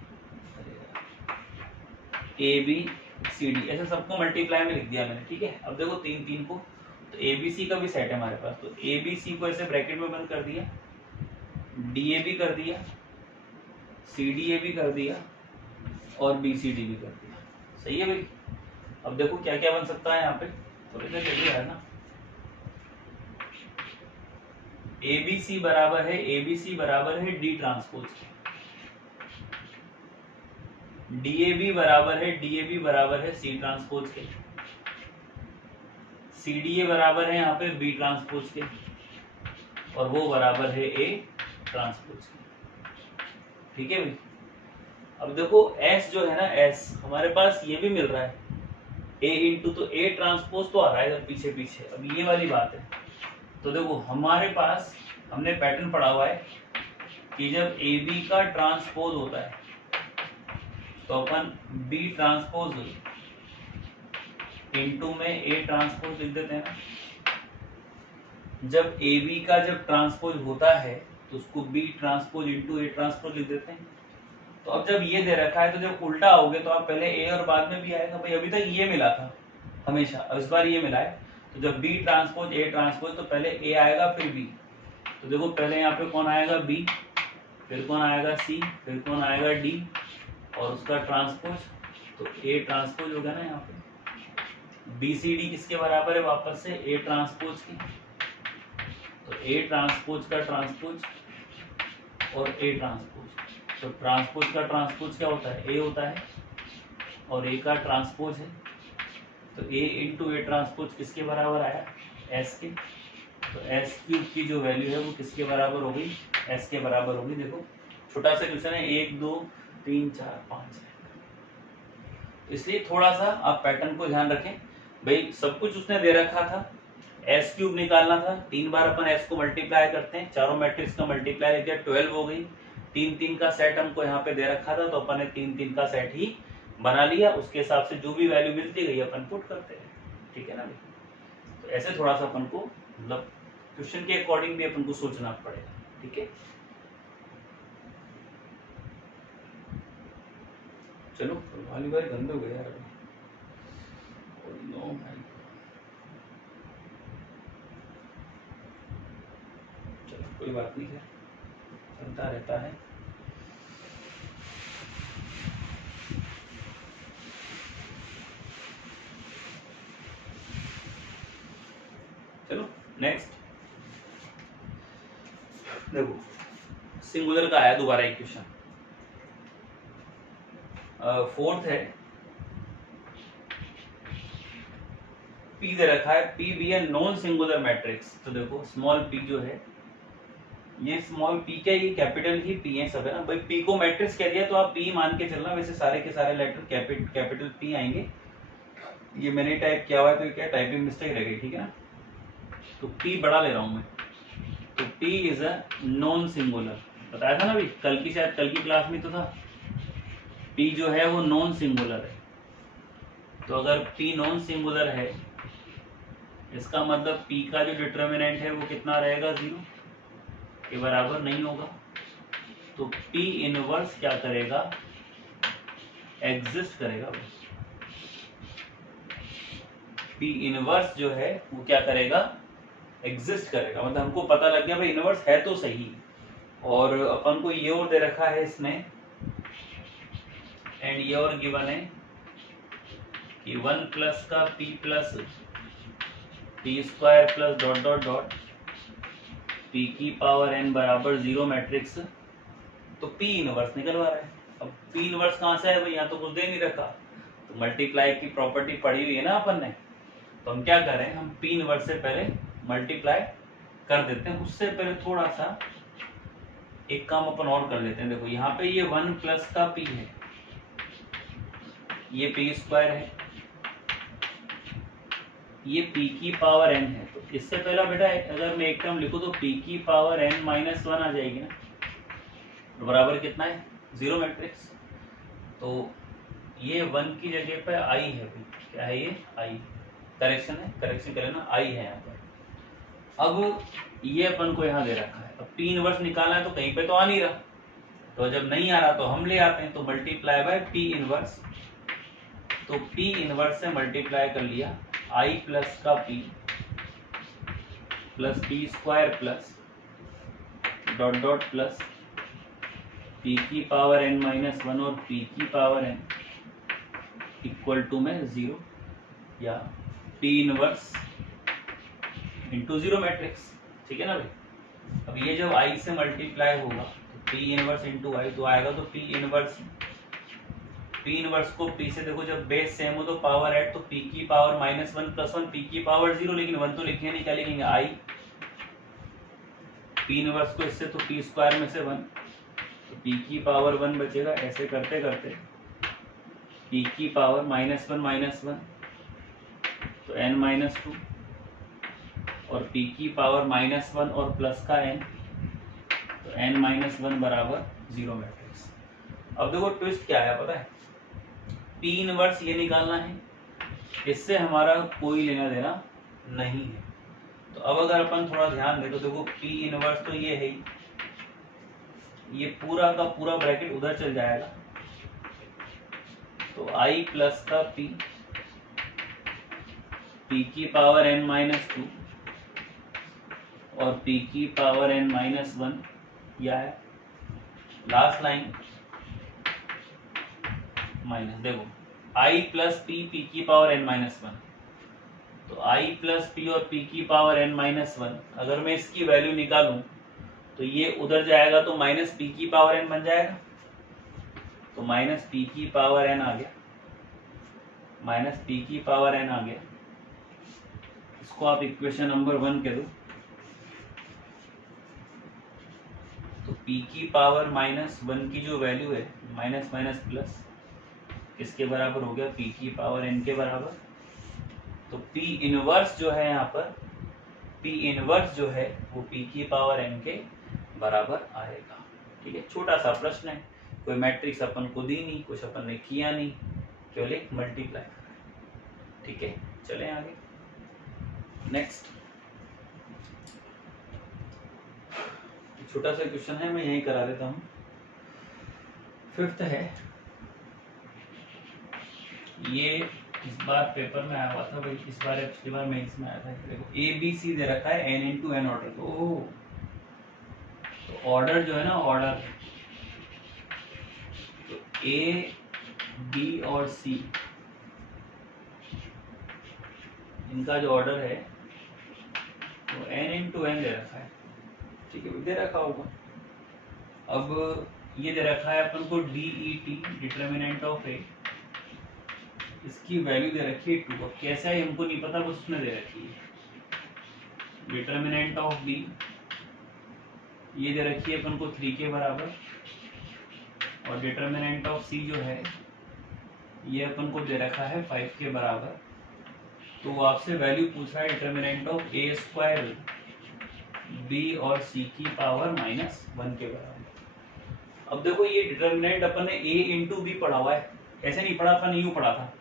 ऐसे सबको मल्टीप्लाई में लिख दिया मैंने, ठीक है। अब देखो 3-3 को, तो ABC का भी सेट है हमारे पास, तो ABC को ऐसे ब्रैकेट में बंद कर दिया, DAB कर दिया, CDA भी कर दिया और BCD भी कर दिया। सही है भाई। अब देखो क्या क्या बन सकता है यहाँ पे, थोड़ी देर जल्दी है ना। ABC बराबर है D ट्रांसपोज, DAB बराबर है C ट्रांसपोज के, CDA बराबर है यहाँ पे B ट्रांसपोज के, और वो बराबर है A ट्रांसपोज के। ठीक है भाई। अब देखो S जो है ना, S हमारे पास ये भी मिल रहा है A इंटू, तो A ट्रांसपोज तो आ रहा है इधर पीछे पीछे। अब ये वाली बात है, तो देखो हमारे पास हमने पैटर्न पढ़ा हुआ है कि जब AB का ट्रांसपोज होता है तो अपन B ट्रांसपोज इंटू में A ट्रांसपोज लिख देते हैं ना। जब AB का जब ट्रांसपोज होता है तो उसको B transpose into A transpose लिख देते हैं। तो अब जब ये दे रखा है तो जब उल्टा आओगे तो आप पहले A और बाद में B आएगा। भाई अभी तक ये मिला था हमेशा, अब इस बार ये मिला है, तो जब B ट्रांसपोज A ट्रांसपोज तो पहले A आएगा फिर B। तो देखो पहले यहाँ पे कौन आएगा B, फिर कौन आएगा C, फिर कौन आएगा D और उसका ट्रांसपोज, तो A ट्रांसपोज होगा ना यहाँ पे। BCD किसके बराबर है वापस से A ट्रांसपोज की, तो A ट्रांसपोज का ट्रांसपोज और A ट्रांसपोज, तो ट्रांसपोज का ट्रांसपोज क्या होता है A होता है और A का ट्रांसपोज है, तो A इंटू A ट्रांसपोज किसके बराबर आया S के। तो S क्यूब की जो वैल्यू है वो किसके बराबर हो गई S के बराबर होगी। देखो छोटा सा क्वेश्चन है, 1 2 3 4 5, इसलिए थोड़ा सा आप पैटर्न को ध्यान रखें। भाई सब कुछ उसने दे रखा था, एस क्यूब निकालना था, 3 बार अपन एस को मल्टीप्लाई करते हैं, चारों मैट्रिक्स का मल्टीप्लाई लेके 12 हो गई। 3-3 का सेट हमको यहाँ पे दे रखा था तो अपन ने 3-3 का सेट ही बना लिया, उसके हिसाब से जो भी वैल्यू मिलती गई अपन पुट करते हैं। ठीक है ना भाई। तो ऐसे थोड़ा सा अपन को मतलब क्वेश्चन के अकॉर्डिंग भी अपन को सोचना पड़ेगा। ठीक है, चलो वाली बार गंदे हो गए यार। नो भाई चलो कोई बात नहीं है, चलता रहता है। चलो नेक्स्ट देखो, सिंगुलर का आया दोबारा एक क्वेश्चन, फोर्थ है। P दे रखा है, P भी है नॉन सिंगुलर मैट्रिक्स। तो देखो स्मॉल p जो है, ये स्मॉल p क्या, ये कैपिटल ही P है सब है ना भाई। P को मैट्रिक्स कह दिया तो आप P मान के चलना, वैसे सारे के सारे लेटर कैपिटल P आएंगे। ये मैंने टाइप किया हुआ है तो क्या टाइपिंग मिस्टेक रह गई, ठीक है ना। तो P बड़ा ले रहा हूं मैं, तो P is a non singular, बताया था ना भाई कल की, शायद कल की क्लास में तो था। P जो है वो नॉन सिंगुलर है, तो अगर P नॉन सिंगुलर है इसका मतलब P का जो डिटर्मिनेंट है वो कितना रहेगा, 0 के बराबर नहीं होगा। तो P इनवर्स क्या करेगा, एग्जिस्ट करेगा। P पी इनवर्स जो है वो क्या करेगा, एग्जिस्ट करेगा। मतलब हमको पता लग गया भाई इनवर्स है तो सही, और अपन को ये और दे रखा है इसमें, एंड ये और गिवन है कि 1 प्लस का p plus p square plus dot dot dot p की पावर n बराबर 0 मैट्रिक्स, तो p इनवर्स निकलवा रहा है। अब p इनवर्स कहाँ से है भाई, यहाँ तो कुछ दे नहीं रखा, तो मल्टीप्लाई की प्रॉपर्टी पढ़ी हुई है ना अपन ने, तो हम क्या कर रहे हैं, हम p इनवर्स से पहले मल्टीप्लाई कर देते हैं। उससे पहले थोड़ा सा एक काम अपन और कर लेते हैं। देखो यहाँ पे ये 1 प्लस का p है, ये p स्क्वायर है, ये p की पावर n है, तो इससे पहला बेटा अगर मैं एक टर्म लिखूं तो p की पावर n माइनस 1 आ जाएगी ना, तो बराबर कितना है, 0 मैट्रिक्स। तो ये 1 की जगह पे i है भाई, क्या है ये i, करेक्शन है, करेक्शन कर लेना, i है यहाँ पर। अब ये अपन को यहाँ दे रखा है, अब p इनवर्स निकालना है तो कहीं पे तो आ नहीं रहा, तो जब नहीं आ रहा तो हम ले आते हैं, तो मल्टीप्लाई बाय p इनवर्स, तो p इनवर्स से मल्टीप्लाई कर लिया i प्लस का p plus p square plus dot dot plus p की पावर n माइनस 1 और p की पावर n इक्वल टू में 0, या p इनवर्स इंटू 0 मैट्रिक्स, ठीक है ना भाई। अब ये जब i से मल्टीप्लाई होगा तो p इनवर्स इंटू i तो आएगा, तो p इनवर्स को p से देखो जब बेस सेम हो तो पावर ऐड, तो p की पावर माइनस 1 प्लस 1 p की पावर 0, लेकिन 1 तो लिखेंगे नहीं, क्या लिखेंगे i, p इनवर्स को इससे तो p स्क्वायर में से 1, तो p की पावर 1 बचेगा। ऐसे करते करते p की पावर माइनस 1 तो n माइनस 2, और p की पावर माइनस 1 और प्लस का n, तो n माइनस 1 बराबर 0 मैट्रिक्स। अब देखो ट्विस्ट क्या है पता है, p इनवर्स ये निकालना है, इससे हमारा कोई लेना देना नहीं है। तो अब अगर अपन थोड़ा ध्यान दे तो देखो p इनवर्स तो ये है ही, ये पूरा का पूरा ब्रैकेट उधर चल जाएगा, तो i प्लस का p की पावर n माइनस 2 और p की पावर n माइनस 1, यह है लास्ट लाइन माइनस, देखो i प्लस p की पावर n माइनस 1, तो i प्लस p और p की पावर n माइनस 1, अगर मैं इसकी वैल्यू निकालूं तो ये उधर जाएगा तो माइनस p की पावर n बन जाएगा, तो माइनस p की पावर n आ गया, माइनस p की पावर n आ गया। इसको आप इक्वेशन नंबर 1 कह दो, तो p की पावर माइनस 1 की जो वैल्यू है माइनस माइनस प्लस किसके बराबर हो गया, p की पावर n के बराबर। तो p इनवर्स जो है यहाँ पर, p इनवर्स जो है वो p की पावर n के बराबर आएगा। ठीक है, छोटा सा प्रश्न है, कोई मैट्रिक्स अपन को दी नहीं, कुछ अपन ने किया नहीं, केवल एक मल्टीप्लाई करा। ठीक है, चलें आगे नेक्स्ट। छोटा सा क्वेश्चन है, मैं यही करा देता हूँ। 5th है, ये इस बार पेपर में आया हुआ था भाई, इस बार पिछली बार मेंस में आया था। देखो ABC दे रखा है n into n ऑर्डर, तो ऑर्डर जो है ना, ऑर्डर तो A, B और C इनका जो ऑर्डर है वो n into n दे रखा है। ठीक है, दे रखा होगा। अब ये दे रखा है अपन को DET, डिटर्मिनेंट ऑफ A, इसकी वैल्यू दे रखी है 2। अब कैसा है हमको नहीं पता, बस उसमें दे रखी है। डिटर्मिनेंट ऑफ B ये दे रखी है अपन को 3 के बराबर, और डिटर्मिनेंट ऑफ C जो है ये अपन को दे रखा है 5 के बराबर। तो वो आपसे वैल्यू पूछ रहा है determinant of A square B और C की पावर माइनस 1 के बराबर। अब देखो ये डिटर्मिनेंट अपन ने A इंटू B पढ़ा हुआ है, ऐसे नहीं पढ़ा, अपन यूं पढ़ा था।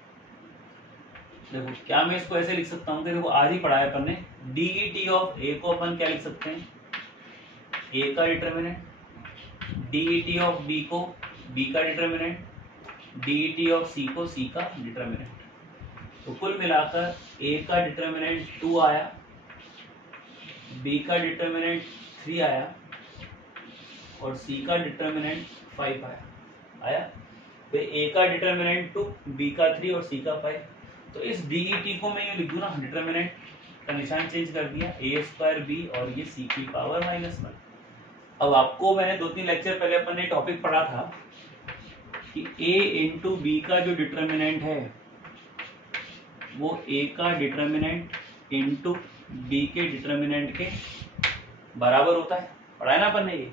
देखो क्या मैं इसको ऐसे लिख सकता हूँ कि देखो आज ही पढ़ा है अपन ने, DET ऑफ A को अपन क्या लिख सकते हैं, A का डिटर्मिनेंट, DET ऑफ B को B का डिटर्मिनेंट, DET ऑफ C को C का डिटर्मिनेंट। तो कुल मिलाकर ए का डिटर्मिनेंट 2 आया, बी का डिटर्मिनेंट 3 आया और सी का डिटर्मिनेंट 5 आया। तो ए का डिटर्मिनेंट 2, बी का 3 और सी का 5। तो इस डीईटी को मैं ये लिख दूं ना, डिटर्मिनेंट का निशान चेंज कर दिया, ए स्क्वायर बी और ये सी की पावर -1। अब आपको मैंने 2-3 लेक्चर पहले अपन ने टॉपिक पढ़ा था कि ए इंटू बी का जो डिटर्मिनेंट है वो ए का डिटर्मिनेंट इंटू बी के डिटर्मिनेंट के बराबर होता है। पढ़ा है ना अपन ने ये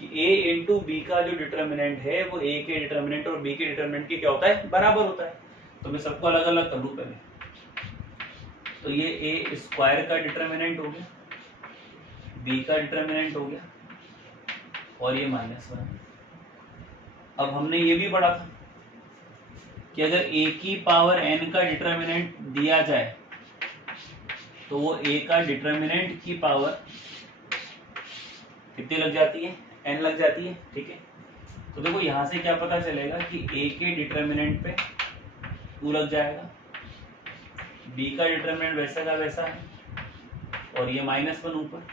कि ए इंटू बी का जो डिटर्मिनेंट है वो ए के डिटर्मिनेंट और बी के डिटर्मिनेंट के क्या होता है, बराबर होता है। तो मैं सबको अलग अलग कर लूं पहले। तो ये ए स्क्वायर का डिटर्मिनेंट हो गया, बी का डिटर्मिनेंट हो गया और ये -1। अब हमने ये भी पढ़ा था कि अगर a की पावर n का डिटर्मिनेंट दिया जाए तो वो a का डिटर्मिनेंट की पावर कितनी लग जाती है, n लग जाती है। ठीक है, तो देखो यहां से क्या पता चलेगा कि a के डिटर्मिनेंट पे 2 लग जाएगा, b का डिटर्मिनेंट वैसा का वैसा है और ये -1 ऊपर।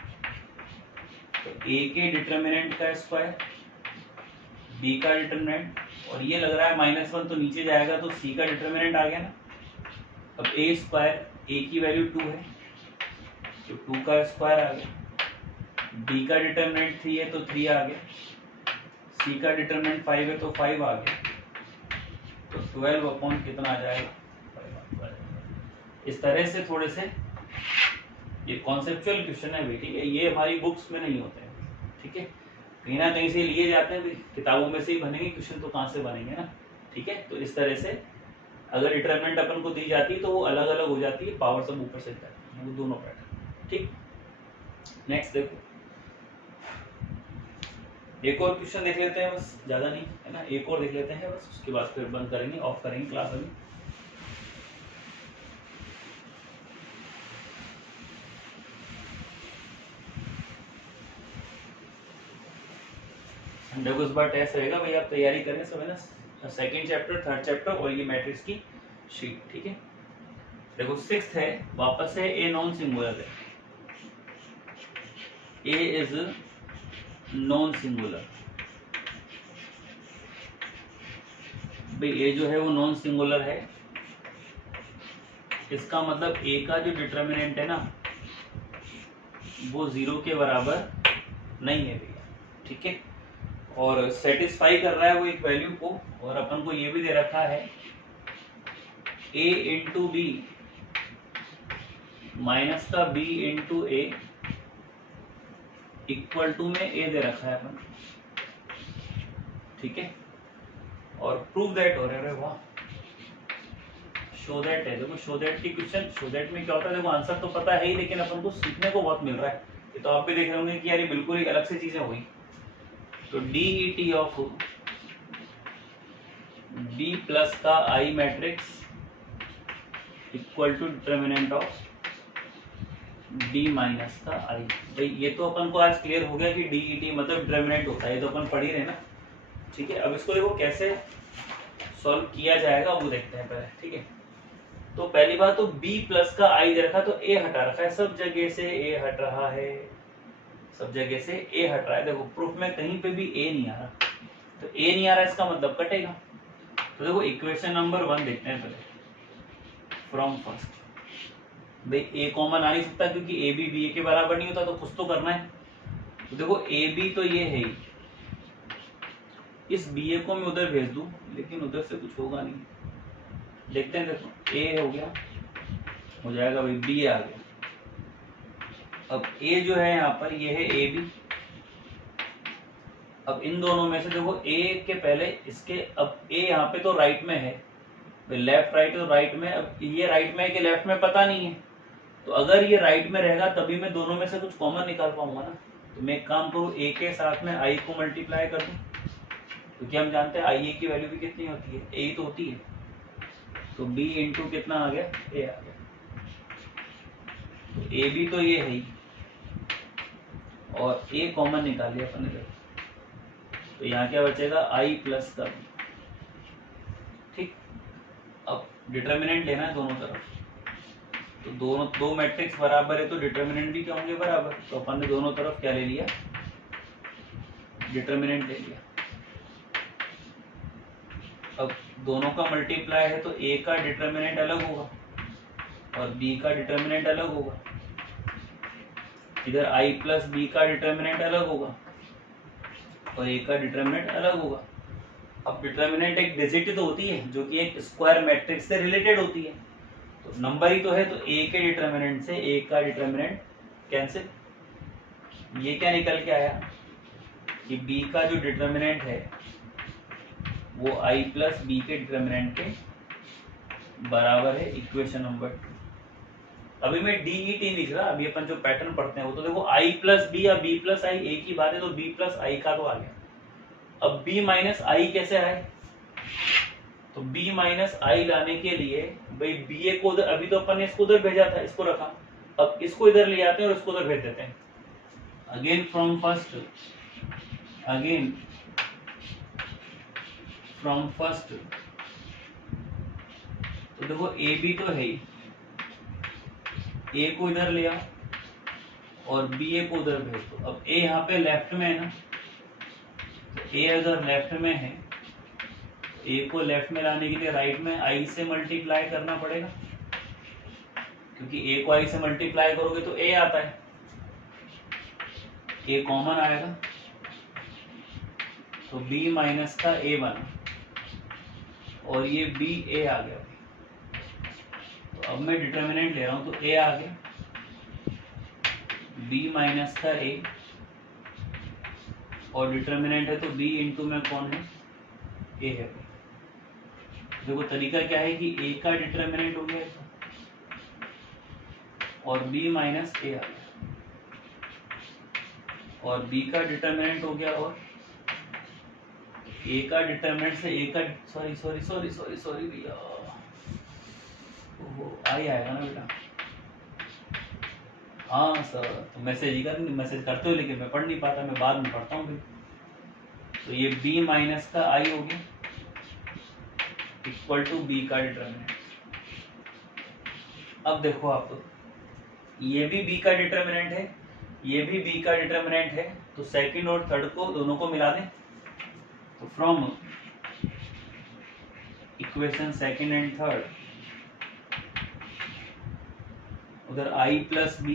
तो a के डिटर्मिनेंट का स्क्वायर, b का डिटर्मिनेंट और ये लग रहा है -1 तो नीचे जाएगा तो c का डिटर्मिनेंट आ गया ना। अब a स्क्वायर, a की वैल्यू 2 है तो 2 का स्क्वायर आ गया, b का डिटर्मिनेंट 3 है तो 3 आ गया, c का डिटर्मिनेंट 5 है तो 5 आ गया। तो 12 अपॉन कितना आ जाएगा, 5 आ जाएगा। इस तरह से थोड़े से ये कॉन्सेप्चुअल क्वेश्चन है भी, ठीक है, ये हमारी बुक्स में नहीं होते हैं। ठीक है, कहीं ना कहीं से लिए जाते हैं, किताबों में से ही बनेंगे क्वेश्चन तो कहाँ से बनेंगे ना। ठीक है, तो इस तरह से अगर डिटरमिनेंट अपन को दी जाती है तो वो अलग अलग हो जाती है, पावर सब ऊपर से जाती है, वो दोनों पैटर्न। ठीक, नेक्स्ट देखो, एक और क्वेश्चन देख लेते हैं, बस ज्यादा नहीं है ना, एक और देख लेते हैं बस, उसके बाद फिर बंद करेंगे, ऑफ करेंगे क्लास अभी। देखो इस बार टेस्ट रहेगा भाई, आप तैयारी करें सब है ना, सेकंड चैप्टर, थर्ड चैप्टर और ये मैट्रिक्स की शीट। ठीक है, देखो 6th है, वापस से ए नॉन सिंगुलर है, ए इज नॉन सिंगुलर। भाई ए जो है वो नॉन सिंगुलर है, इसका मतलब ए का जो डिटर्मिनेंट है ना वो 0 के बराबर नहीं है भैया। ठीक है, और सेटिस्फाई कर रहा है वो एक वैल्यू को, और अपन को ये भी दे रखा है a इंटू बी माइनस का b into A equal to में a दे रखा है अपन। ठीक है, और प्रूव दैट हो रहा है, वाह, शो दैट है। देखो शो दैट की क्वेश्चन, शो दैट में क्या होता है, देखो आंसर तो पता है ही लेकिन अपन को सीखने को बहुत मिल रहा है। ये तो आप भी देख रहे होंगे कि यार ये बिल्कुल ही अलग से चीजें हुई। तो DET ऑफ B प्लस का I matrix equal to determinant of D minus का I। भाई ये तो अपन को आज क्लियर हो गया कि DET मतलब डिटर्मिनेंट होता है, ये तो अपन पढ़ ही रहे ना। ठीक है, अब इसको देखो कैसे सॉल्व किया जाएगा वो देखते हैं पहले। ठीक है, तो पहली बात तो B प्लस का I दे रखा, तो A हटा रखा है, सब जगह से A हट रहा है, सब जगह से A हट रहा है। देखो प्रूफ में कहीं पे भी A नहीं आ रहा, तो A नहीं आ रहा इसका मतलब कटेगा। तो देखो इक्वेशन नंबर 1 देखते हैं पहले, फ्रॉम फर्स्ट। भाई A कॉमन आ नहीं सकता क्योंकि A भी B के बराबर नहीं होता, तो कुछ तो करना है। तो देखो A B तो ये है ही, इस BA को मैं उधर भेज दूं लेकिन उधर से कुछ होगा नहीं। देखते हैं, देखो A हो गया, हो जाएगा भाई, B आ गया। अब A जो है यहाँ पर ये है AB। अब इन दोनों में से देखो A के पहले इसके, अब A यहाँ पे तो राइट में है, लेफ्ट राइट तो राइट में, अब ये राइट में है कि लेफ्ट में पता नहीं है, तो अगर ये राइट में रहेगा तभी मैं दोनों में से कुछ कॉमन निकाल पाऊंगा ना। तो मैं एक काम करूँ, A के साथ में I को मल्टीप्लाई कर दूं, क्योंकि हम जानते हैं IA की वैल्यू भी कितनी होती है, A तो होती है। तो B इंटू कितना आ गया, A आ गया। तो AB तो ये है ही, और A कॉमन निकाल लिया अपन ने, तो यहाँ क्या बचेगा, I प्लस का B। ठीक, अब डिटर्मिनेंट लेना है दोनों तरफ, तो दोनों दो मैट्रिक्स बराबर है तो डिटर्मिनेंट भी क्या होंगे बराबर, तो अपन ने दोनों तरफ क्या ले लिया, डिटर्मिनेंट ले लिया। अब दोनों का मल्टीप्लाई है तो ए का डिटर्मिनेंट अलग होगा और बी का डिटर्मिनेंट अलग होगा, इधर आई प्लस बी का डिटर्मिनेंट अलग होगा और ए का डिटर्मिनेंट अलग होगा। अब डिटर्मिनेंट एक डिजिट तो होती है जो कि एक स्क्वायर मैट्रिक्स से रिलेटेड होती है, तो नंबर ही तो है, तो ए के डिटर्मिनेंट से ए का डिटर्मिनेंट कैंसिल। ये क्या निकल के आया कि बी का जो डिटर्मिनेंट है वो आई प्लस बी के डिटर्मिनेंट के बराबर है, इक्वेशन नंबर 2। अभी मैं डी ई टी लिख रहा, अभी अपन जो पैटर्न पढ़ते हैं वो तो देखो आई प्लस बी या बी प्लस आई एक ही बात है, तो बी प्लस आई का तो आ गया। अब बी माइनस आई कैसे आए, तो बी माइनस आई लाने के लिए भाई बी ए को उधर, अभी तो अपन ने इसको उधर भेजा था, इसको रखा, अब इसको इधर ले आते हैं और इसको उधर भेज देते हैं। अगेन फ्रॉम फर्स्ट, तो देखो ए बी तो है ही, ए को इधर ले आओ और बी ए को उधर भेज दो। अब ए यहाँ पे लेफ्ट में है ना, तो ए अगर लेफ्ट में है, ए को लेफ्ट में लाने के लिए राइट में आई से मल्टीप्लाई करना पड़ेगा, क्योंकि ए को आई से मल्टीप्लाई करोगे तो ए आता है, ए कॉमन आएगा तो बी माइनस का ए बना और ये बी ए आ गया। तो अब मैं डिटर्मिनेंट ले रहा हूं तो ए आ गया, बी माइनस का ए और डिटर्मिनेंट है तो बी इंटू में कौन है, ए है। देखो तरीका क्या है कि ए का डिटर्मिनेंट हो गया और बी माइनस ए आ गया और बी का डिटर्मिनेंट हो गया और ए का डिटर्मिनेंट से ए का सॉरी भैया, आई आएगा ना बेटा, हाँ सर, तो मैसेज करते हो लेकिन मैं पढ़ नहीं पाता, मैं बाद में पढ़ता हूँ। तो ये b माइनस का आई हो गया इक्वल टू बी का डिटर्मिनेंट। अब देखो आप, तो ये भी b का डिटर्मिनेंट है, ये भी b का डिटर्मिनेंट है, तो सेकंड और थर्ड को दोनों को मिला दें। तो from equation second and third, उधर i प्लस बी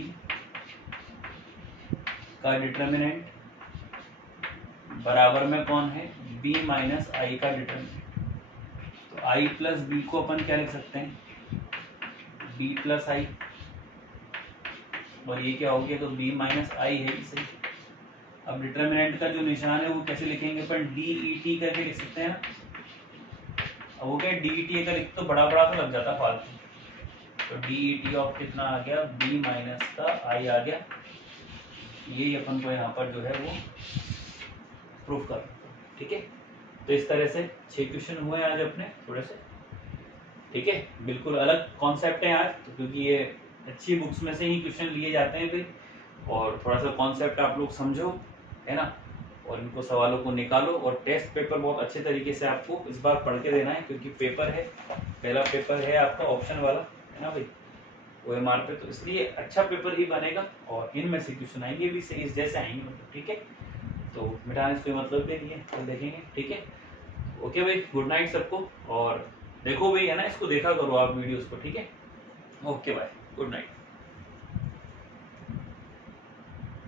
का डिटर्मिनेंट बराबर में कौन है, b माइनस आई का डिटर्मिनेंट। तो i प्लस बी को अपन क्या लिख सकते हैं, b प्लस आई, और ये क्या हो गया, तो b माइनस आई है इसे। अब डिटर्मिनेंट का जो निशान है वो कैसे लिखेंगे अपन, डी ई टी करके लिख सकते हैं ना। अब वो क्या डी ई टी अगर लिख तो बड़ा बड़ा तो लग जाता फालतू, तो डी ई टी ऑफ कितना आ गया, b माइनस का आई आ गया। ये अपन को यहाँ पर जो है वो प्रूफ कर, ठीक है। तो इस तरह से 6 क्वेश्चन हुए आज अपने थोड़े से, ठीक है। बिल्कुल अलग कॉन्सेप्ट है आज, तो क्योंकि ये अच्छी बुक्स में से ही क्वेश्चन लिए जाते हैं फिर, और थोड़ा सा कॉन्सेप्ट आप लोग समझो, है ना, और इनको सवालों को निकालो। और टेस्ट पेपर बहुत अच्छे तरीके से आपको इस बार पढ़ के देना है, क्योंकि पेपर है, पहला पेपर है आपका ऑप्शन वाला, है ना भाई, OMR पे, तो इसलिए अच्छा पेपर ही बनेगा और इनमें से क्वेश्चन आएंगे भी सही जैसे आएंगे, मतलब ठीक है। तो मिटाने से कोई मतलब नहीं है, कल देखेंगे, ठीक है। ओके भाई, गुड नाइट सबको, और देखो भाई, है ना, इसको देखा करो आप वीडियोस को, ठीक है। Okay bye, good night.